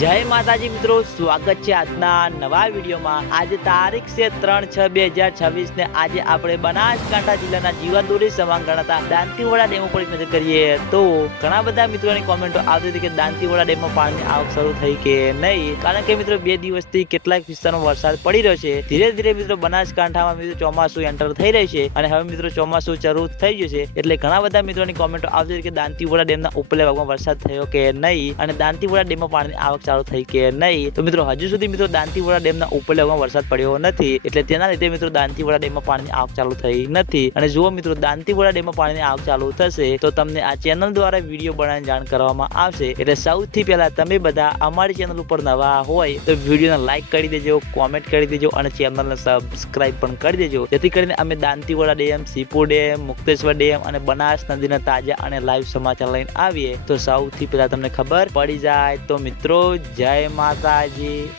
જય માતાજી મિત્રો, સ્વાગત છે આજના નવા વિડીયોમાં। આજે તારીખ છે 3/6/2026 ને આજે આપણે બનાસકાંઠા જિલ્લાના જીવાદોરી સમાંગ ગણાતા દાંતીવાડા ડેમ ઉપર એક નજર કરીએ તો ઘણા બધા મિત્રોની કોમેન્ટો આવતી હતી કે દાંતીવાડા ડેમમાં પાણીની આવક શરૂ થઈ કે નહીં, કારણ કે મિત્રો 2 દિવસથી કેટલાક વિસ્તારોમાં વરસાદ પડી રહ્યો છે। ધીરે ધીરે મિત્રો બનાસકાંઠામાં મિત્રો ચોમાસું એન્ટર થઈ રહ્યું છે અને હવે મિત્રો ચોમાસું શરૂ થઈ ગયું છે, એટલે ઘણા બધા મિત્રોની કોમેન્ટો આવતી હતી કે દાંતીવાડા ડેમના ઉપરલા ભાગમાં વરસાદ થયો કે નહીં અને દાંતીવાડા ડેમમાં પાણીની આવક ચાલુ થઈ કે નહીં। તો મિત્રો હજુ સુધી મિત્રો દાંતીવાડા ડેમના ઉપરલા ભાગમાં વરસાદ પડ્યો નથી, એટલે તેના લીધે મિત્રો દાંતીવાડા ડેમમાં પાણીની આવક ચાલુ થઈ નથી। અને જુઓ મિત્રો, દાંતીવાડા ડેમમાં પાણીની આવક ચાલુ થશે તો તમને આ ચેનલ દ્વારા વિડીયો બનાવીને જાણ કરવામાં આવશે। એટલે સૌથી પહેલા તમે બધા અમારી ચેનલ ઉપર નવા હોય તો વિડીયોને લાઈક કરી દેજો, કોમેન્ટ કરી દેજો અને ચેનલને સબસ્ક્રાઇબ પણ કરી દેજો, જેથી કરીને અમે Dantiwada dam, Sipur dam, Mukteshwar dam અને બનાસ નદીના તાજા અને લાઈવ સમાચાર લઈને આવીએ તો સૌથી પહેલા તમને ખબર પડી જાય। તો મિત્રો જય માતાજી।